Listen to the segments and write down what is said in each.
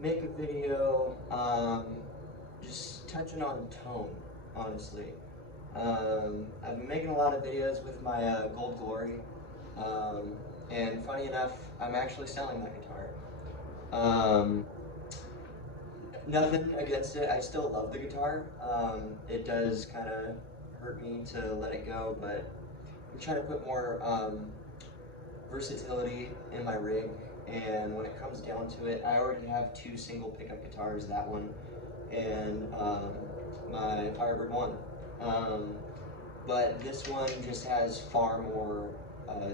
make a video just touching on tone, honestly. I've been making a lot of videos with my Gold Glory, and funny enough, I'm actually selling that guitar. Nothing against it, I still love the guitar. It does kind of hurt me to let it go, but I'm trying to put more versatility in my rig, and when it comes down to it, I already have two single pickup guitars, that one and my Firebird 1. But this one just has far more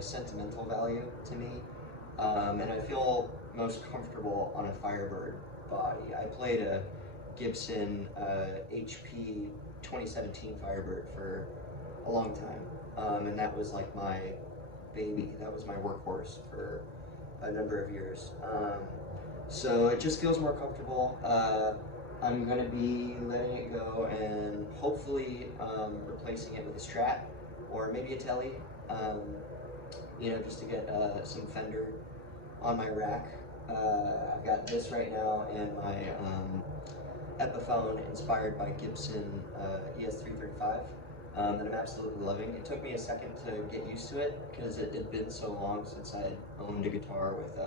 sentimental value to me, and I feel most comfortable on a Firebird body. I played a Gibson HP 2017 Firebird for a long time, and that was like my baby. That was my workhorse for a number of years. So it just feels more comfortable. I'm going to be letting it go and hopefully replacing it with a Strat or maybe a Tele, you know, just to get some Fender on my rack. I've got this right now and my Epiphone inspired by Gibson ES335 that I'm absolutely loving. It took me a second to get used to it because it had been so long since I had owned a guitar with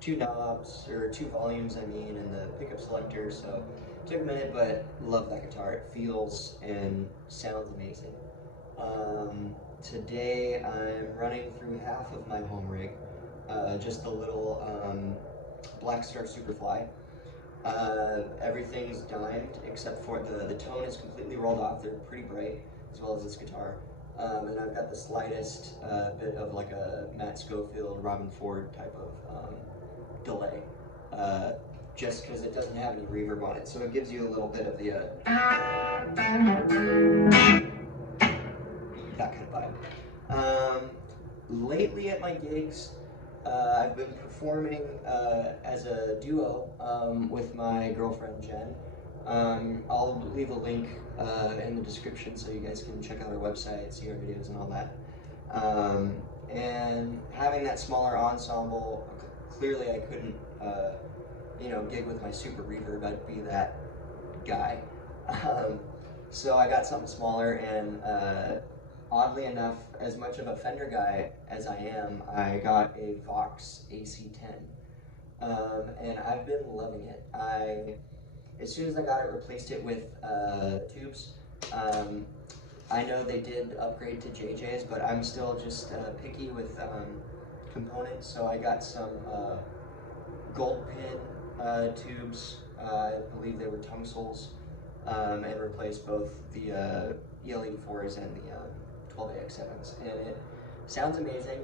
two knobs, or two volumes I mean, and the pickup selector, so it took a minute, but love that guitar. It feels and sounds amazing. Today I'm running through half of my home rig, just the little Blackstar Superfly. Everything's dimed except for the tone is completely rolled off. They're pretty bright, as well as this guitar. And I've got the slightest bit of like a Matt Schofield, Robin Ford type of delay, just because it doesn't have any reverb on it. So it gives you a little bit of the that kind of vibe. Lately at my gigs, I've been performing as a duo with my girlfriend Jen. I'll leave a link in the description so you guys can check out our website, see our videos and all that. And having that smaller ensemble, clearly I couldn't, you know, gig with my super reverb. I'd be that guy. So I got something smaller, and oddly enough, as much of a Fender guy as I am, I got a Vox AC10, and I've been loving it. As soon as I got it, replaced it with tubes. I know they did upgrade to JJ's, but I'm still just picky with components, so I got some gold pin tubes. I believe they were tungstels, and replaced both the EL84s and the 12AX7s, and it sounds amazing.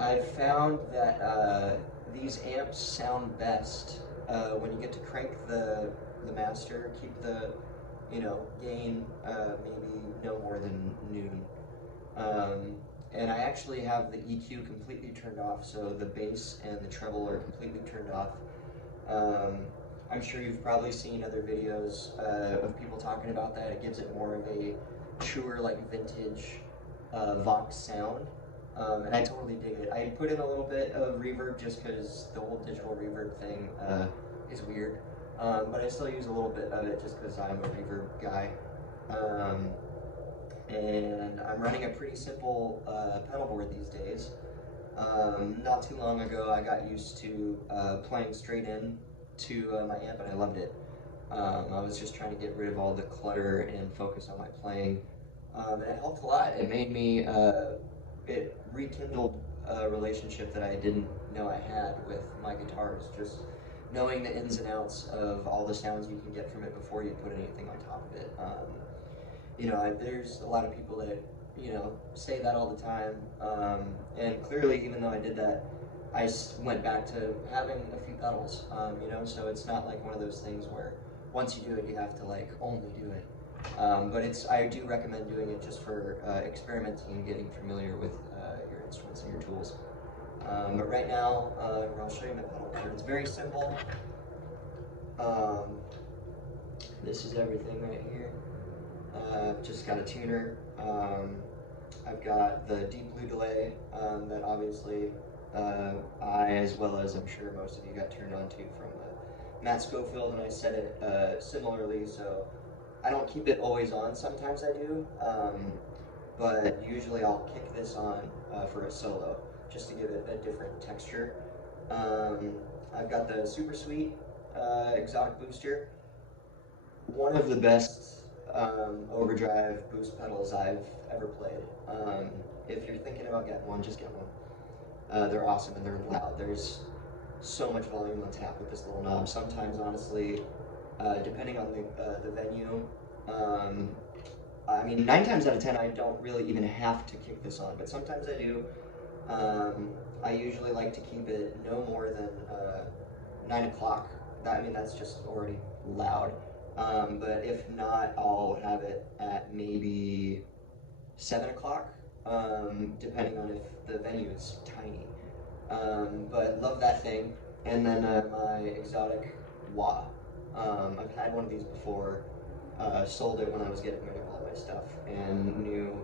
I've found that these amps sound best when you get to crank the master, keep the, you know, gain maybe no more than noon. And I actually have the EQ completely turned off, so the bass and the treble are completely turned off. I'm sure you've probably seen other videos of people talking about that. It gives it more of a truer, like vintage Vox sound, and I totally dig it. I put in a little bit of reverb just because the whole digital reverb thing is weird, but I still use a little bit of it just because I'm a reverb guy. And I'm running a pretty simple pedalboard these days. Not too long ago I got used to playing straight in to my amp, and I loved it. I was just trying to get rid of all the clutter and focus on my playing, and it helped a lot. It made me, it rekindled a relationship that I didn't know I had with my guitars, just knowing the ins and outs of all the sounds you can get from it before you put anything on top of it. You know, there's a lot of people that, you know, say that all the time, and clearly, even though I did that, I went back to having a few pedals, you know, so it's not like one of those things where once you do it, you have to like only do it. But I do recommend doing it just for experimenting and getting familiar with your instruments and your tools. But right now, I'll show you my pedalboard. It's very simple. This is everything right here. Just got a tuner. I've got the deep blue delay that obviously I, as well as I'm sure most of you, got turned on to from Matt Schofield, and I said it similarly, so I don't keep it always on. Sometimes I do, but usually I'll kick this on for a solo, just to give it a different texture. I've got the Super Sweet exotic booster, one of the best overdrive boost pedals I've ever played. If you're thinking about getting one, just get one. They're awesome and they're loud. There's so much volume on tap with this little knob. Sometimes, honestly, depending on the venue, I mean, 9 times out of 10, I don't really even have to kick this on, but sometimes I do. I usually like to keep it no more than 9 o'clock. I mean, that's just already loud. But if not, I'll have it at maybe 7 o'clock, depending on if the venue is tiny. But love that thing. And then my exotic wah. I've had one of these before, sold it when I was getting rid of all my stuff, and knew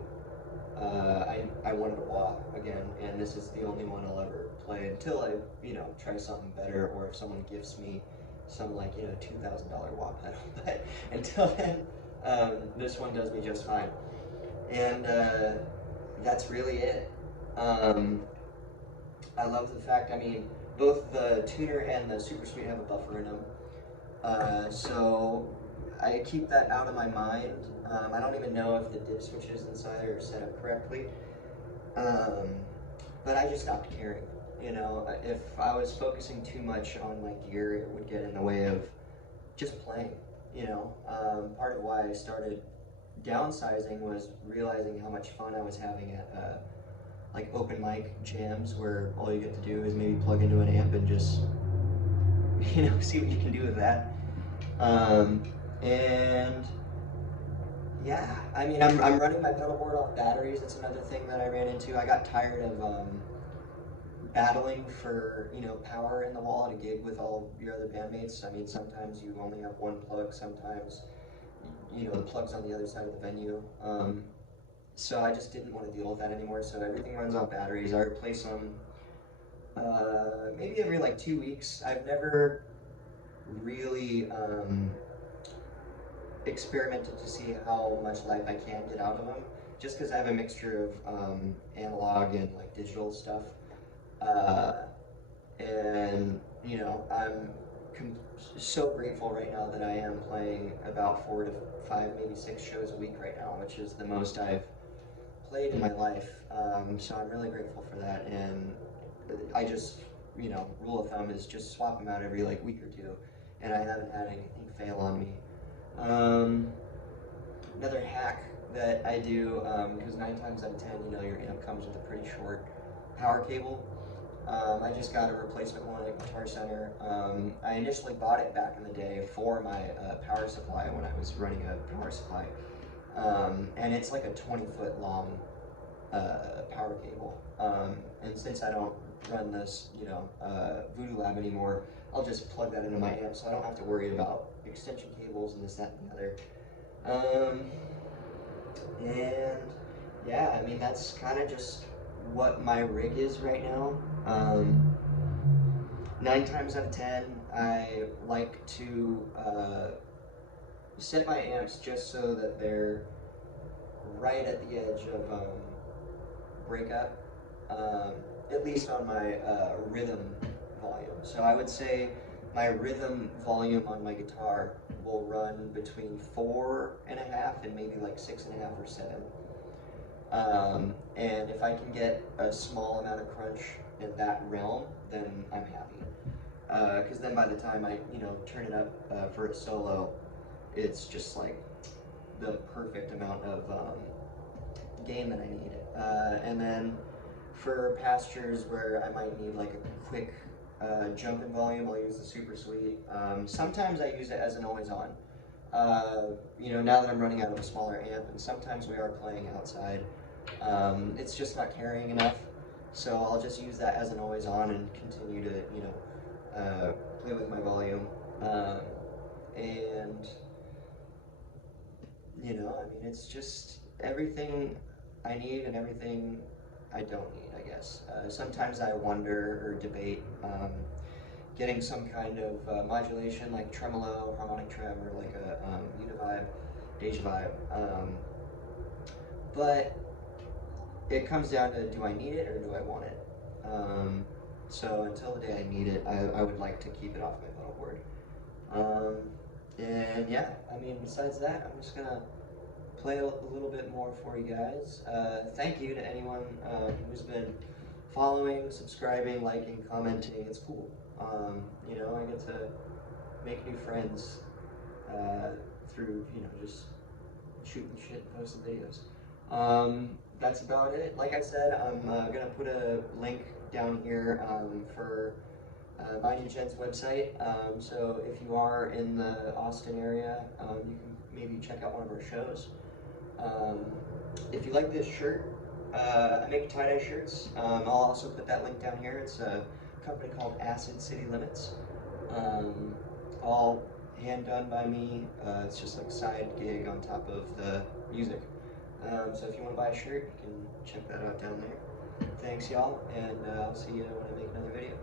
I wanted a wah again, and this is the only one I'll ever play until I, try something better, or if someone gives me some like, $2,000 wah pedal. But until then, this one does me just fine. And that's really it. I love the fact, I mean, both the tuner and the Super Sweet have a buffer in them. So I keep that out of my mind. I don't even know if the dip switches inside are set up correctly. But I just stopped caring. If I was focusing too much on my gear, it would get in the way of just playing. Part of why I started downsizing was realizing how much fun I was having at like open mic jams, where all you get to do is maybe plug into an amp and just see what you can do with that. And yeah, I mean, I'm running my pedalboard off batteries. That's another thing that I ran into. I got tired of battling for power in the wall at a gig with all your other bandmates. I mean, sometimes you only have one plug, sometimes the plug's on the other side of the venue. So I just didn't want to deal with that anymore, so everything runs off batteries. I replace them maybe every like 2 weeks. I've never really experimented to see how much life I can get out of them, just because I have a mixture of analog and like digital stuff. And I'm so grateful right now that I am playing about 4 to 5, maybe 6 shows a week right now, which is the most I've played in my life. So I'm really grateful for that, and I just, rule of thumb is just swap them out every like week or 2, and I haven't had anything fail on me. Another hack that I do, because 9 times out of 10, your amp comes with a pretty short power cable. I just got a replacement one at Guitar Center. I initially bought it back in the day for my power supply when I was running a power supply. And it's like a 20-foot long power cable. And since I don't run this, Voodoo Lab anymore, I'll just plug that into my amp, so I don't have to worry about extension cables and this, that, and the other. And yeah, I mean, that's kind of just what my rig is right now. 9 times out of 10, I like to set my amps just so that they're right at the edge of breakup, at least on my rhythm volume. So I would say my rhythm volume on my guitar will run between 4.5 and maybe like 6.5 or 7. And if I can get a small amount of crunch in that realm, then I'm happy. Because then by the time I, turn it up for a solo, it's just like the perfect amount of gain that I need. And then for pastures where I might need like a quick jump in volume, I'll use the Super Sweet. Sometimes I use it as an always on. Now that I'm running out of a smaller amp, and sometimes we are playing outside, it's just not carrying enough, so I'll just use that as an always on and continue to, play with my volume. And, I mean, it's just everything I need and everything I don't need, I guess. Sometimes I wonder or debate getting some kind of modulation like tremolo, harmonic trem, or like a univibe, deja vibe. But it comes down to, do I need it or do I want it? So until the day I need it, I would like to keep it off my pedalboard. And yeah, I mean, besides that, I'm just gonna play a little bit more for you guys. Thank you to anyone who's been following, subscribing, liking, commenting. It's cool. You know, I get to make new friends through, you know, just shooting shit, posting videos. That's about it. Like I said, I'm gonna put a link down here for mine and Jen's website. So if you are in the Austin area, you can maybe check out one of our shows. If you like this shirt, I make tie-dye shirts. I'll also put that link down here. It's a company called Acid City Limits. All hand done by me. It's just like a side gig on top of the music. So if you want to buy a shirt, you can check that out down there. Thanks, y'all, and I'll see you when I make another video.